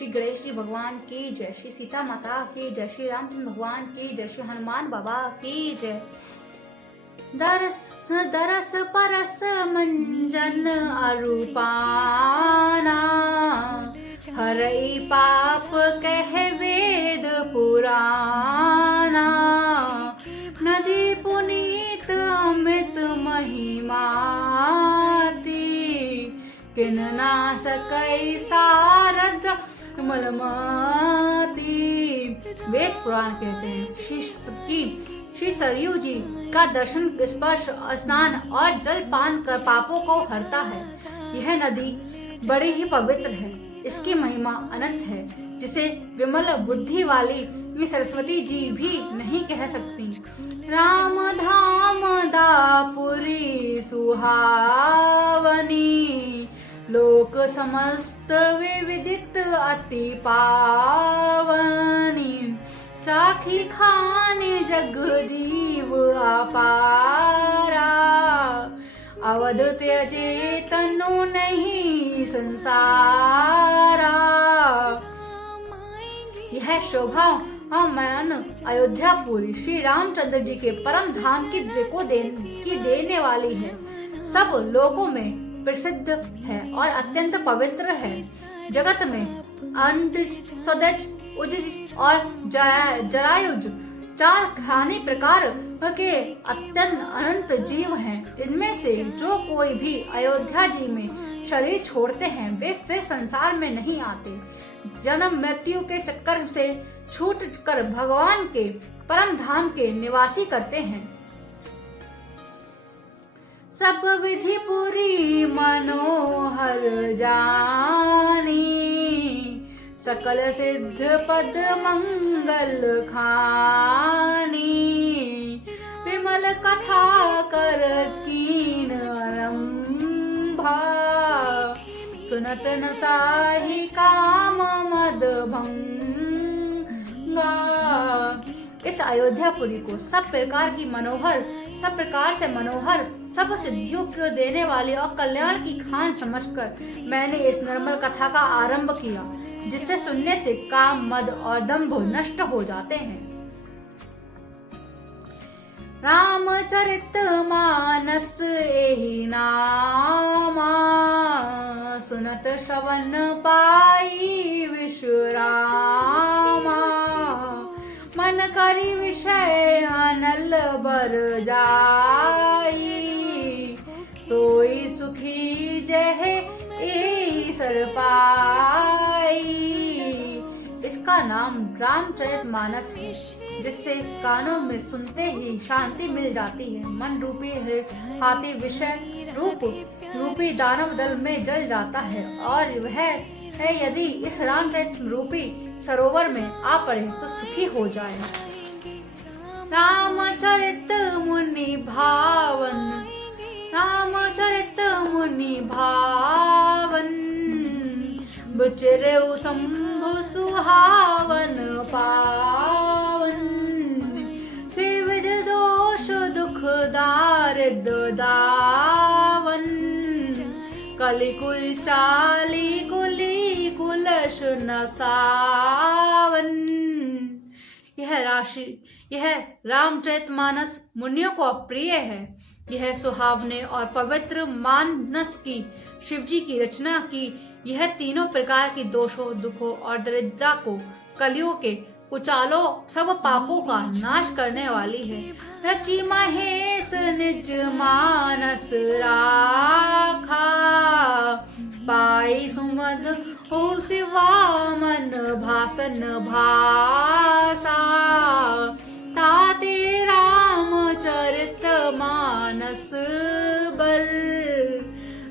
श्री गणेश जी भगवान की जय, श्री सीता माता की जय, श्री रामचंद्र भगवान की जय, श्री हनुमान बाबा की जय। दरस दरस परस मंजन अरूपाना, हरई पाप कह वेद पुराना। नदी पुनीत अमृत महिमाती, किन ना सकई सारद मलमाती। वेद पुराण कहते हैं श्री सरयू जी का दर्शन, स्पर्श, स्नान और जल पान कर पापों को हरता है। यह नदी बड़ी ही पवित्र है, इसकी महिमा अनंत है, जिसे विमल बुद्धि वाली सरस्वती जी भी नहीं कह सकती। राम धाम दापुरी सुहावनी, लोक समस्त विविदित अति पावनी। चाखी खाने जग जीव अपारा, अवध त्यजे तनु नहीं संसारा। यह शोभा मन अयोध्यापुरी श्री रामचंद्र जी के परम धाम की देने वाली है। सब लोगों में प्रसिद्ध है और अत्यंत पवित्र है। जगत में अंडज, सदज, उदज और जरायुज 4 खाने प्रकार के अत्यंत अनंत जीव हैं। इनमें से जो कोई भी अयोध्या जी में शरीर छोड़ते हैं, वे फिर संसार में नहीं आते, जन्म मृत्यु के चक्कर से छूट कर भगवान के परम धाम के निवासी करते हैं। सब विधि पुरी मनोहर जानी, सकल सिद्ध पद मंगल खानी। विमल कथा कर कीन आरंभा, सुनत न साहि काम मद भंगा। इस अयोध्यापुरी को सब प्रकार से मनोहर, सब सिद्धियों को देने वाली और कल्याण की खान समझकर मैंने इस निर्मल कथा का आरंभ किया, जिससे सुनने से काम, मद और दंभ नष्ट हो जाते हैं। रामचरित मानस एहि नामा, सुनत श्रवण पाई विश्रामा। मन करी विषय अनल बर जाई, सोई सुखी जह ईसर पाई। इसका नाम रामचरितमानस है, जिससे कानों में सुनते ही शांति मिल जाती है। मन रूपी हाथी विषय रूपी दानव दल में जल जाता है, और वह है यदि इस रामचरित रूपी सरोवर में आ पड़े तो सुखी हो जाए। रामचरित मुनि भावन, रामचरित मुनि भावन। बचरे शंभु सुहावन पावन। त्रिविध दोष दुख दारिद्र दावन। कलिकुल चाली कुली कुलश नसावन। यह रामचरितमानस मुनियों को प्रिय है। यह सुहावने और पवित्र मानस की शिवजी की रचना की यह तीनों प्रकार की दोषों, दुखों और दरिद्रता को, कलियों के कुचालो सब पापों का नाश करने वाली है। रचि महेश निज मानस राखा, पाई सुमद हो शिवा मन भासन भाषा। ताते रामचरित मानस बर,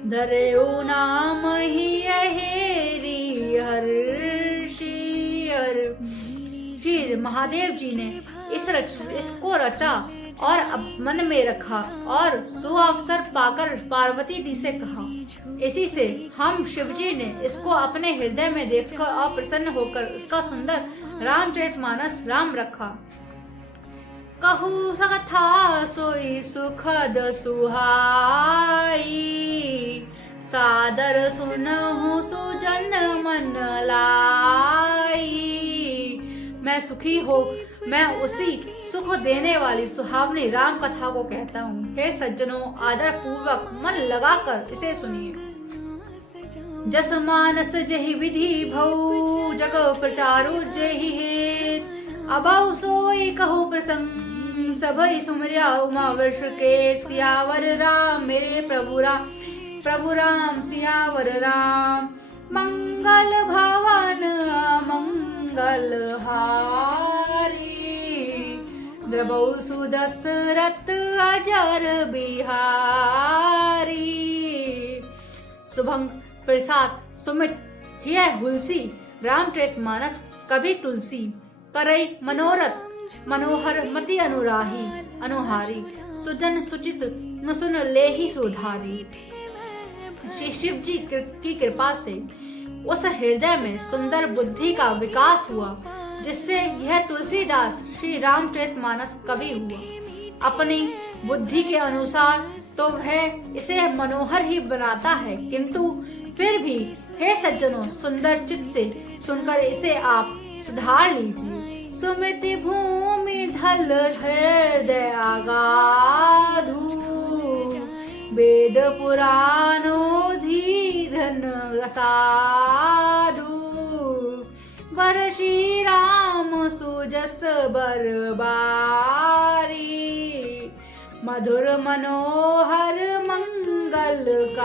धरेउ नाम ही हेरी हर्षियर। जी महादेव जी ने इसको रचा और अब मन में रखा और सुअवसर पाकर पार्वती जी से कहा। इसी से हम शिव जी ने इसको अपने हृदय में देखकर और प्रसन्न होकर उसका सुंदर रामचरितमानस राम रखा। कहू कथा सोई सुखद सुहाई, सादर सुनहु सुजन मन लाई। सुखी हो, मैं उसी सुख देने वाली सुहावनी राम कथा को कहता हूँ। हे सज्जनों, आदर पूर्वक मन लगाकर इसे सुनिए। जस मानस जहि विधि भऊ, जग प्रचारु जहि हेत, अबौ सोई कहु प्रसंग, सभई सुमरिया उमा वर्ष के। सियावर राम मेरे प्रभु राम सियावर राम, मंगल भवन मंगल हारी, द्रबौ सुदशरथ अजर बिहारी। शुभंग प्रसाद सुमित हिय हुलसी, रामचरितमानस कवि तुलसी, करई मनोरथ मनोहर मति अनुहारी, सुजन सुचित न सुन लेहि सुधारी। श्री शिव जी की कृपा से उस हृदय में सुंदर बुद्धि का विकास हुआ, जिससे यह तुलसीदास श्री रामचरितमानस कवि हुआ। अपनी बुद्धि के अनुसार तो वह इसे मनोहर ही बनाता है, किंतु फिर भी हे सज्जनों, सुंदर चित्त से सुनकर इसे आप सुधार लीजिए। सुमिति भूमि धल हृदय आगाधु, वेद पुराणो धीरन साधु, वर श्री राम सुजस बरबारी, मधुर मनोहर मंगलकारी।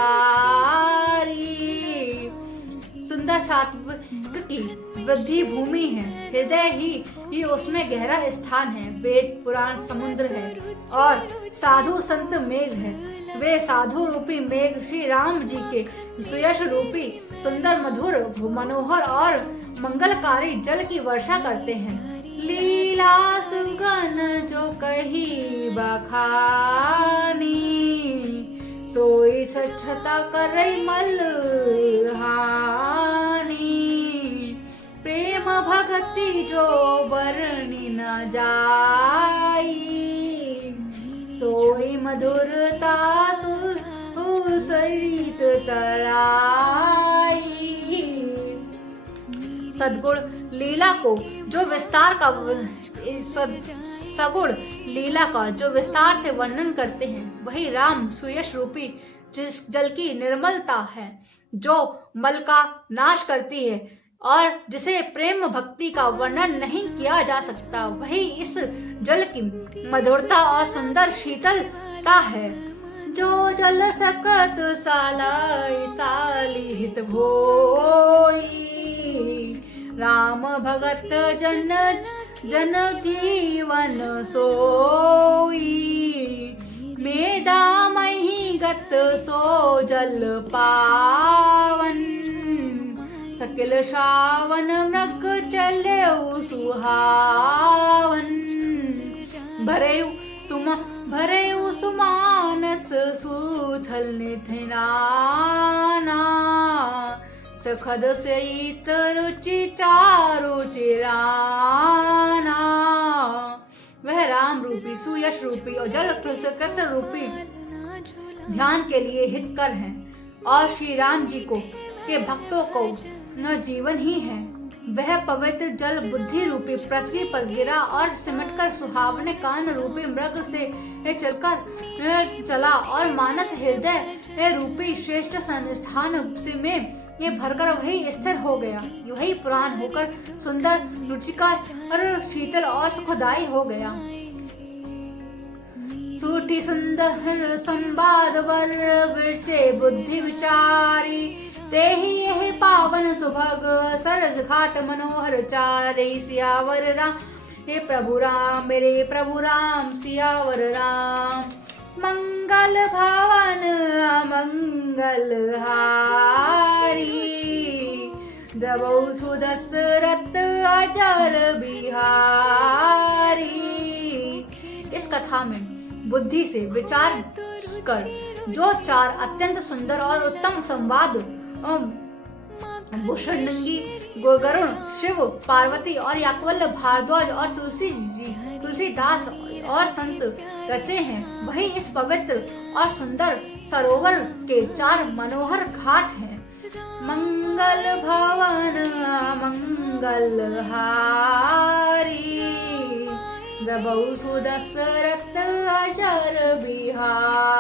सुंदर सात्विक की वृद्धि भूमि है, हृदय ही उसमें गहरा स्थान है। वेद पुराण समुद्र है और साधु संत मेघ है। वे साधु रूपी मेघ श्री राम जी के सुयश रूपी सुंदर मधुर मनोहर और मंगलकारी जल की वर्षा करते हैं। लीला सुगन जो कही बखानी, सोई स्वच्छता करई मलहानी, प्रेम भक्ति जो वर्णि न जाई, सोई मधुरता सहित तराई। सद्गुण लीला को जो विस्तार का सगुण लीला का जो विस्तार से वर्णन करते हैं, वही राम सुयश रूपी जिस जल की निर्मलता है, जो मल का नाश करती है और जिसे प्रेम भक्ति का वर्णन नहीं किया जा सकता, वही इस जल की मधुरता और सुंदर शीतलता है। जो जल सकत सालाई साली हित भोई, राम भगत जन जन जीवन सोई, मेदा मही गत सो जल पावन, सकिल श्रावण मृग चल्यउ सुहावन, भरेउ सुमानस सुथल निथिनाना, सखद सहित रुचि चारु चिराना। वह राम रूपी सुयश रूपी और जल प्रसकृत रूपी ध्यान के लिए हितकर है और श्री राम जी को के भक्तों को न जीवन ही है। वह पवित्र जल बुद्धि रूपी पृथ्वी पर गिरा और सिमटकर सुहावने कान रूपी मृग से चलकर चला और मानस हृदय रूपी श्रेष्ठ संस्थान में ये भरकर वही स्थिर हो गया। वही पुराण होकर सुंदर रुचिकर और शीतल और सुखदायी हो गया। सूठी सुंदर संवाद वर विरचे बुद्धि विचारी, तेहि यह पावन सुभग सरस घाट मनोहर चारे। सियावर राम हे प्रभु राम मेरे प्रभु राम सियावर राम, मंगल भवन मंगल हारी, द्रबौ सुदशरथ अजर बिहारी। इस कथा में बुद्धि से विचार कर जो चार अत्यंत सुंदर और उत्तम संवाद भूषणंगी गरुण शिव पार्वती और याकवल्ल भारद्वाज और तुलसीदास और संत रचे हैं, वही इस पवित्र और सुंदर सरोवर के चार मनोहर घाट हैं। मंगल भवन मंगल हारी, द्रवौ सुदशरथ अजर बिहारी।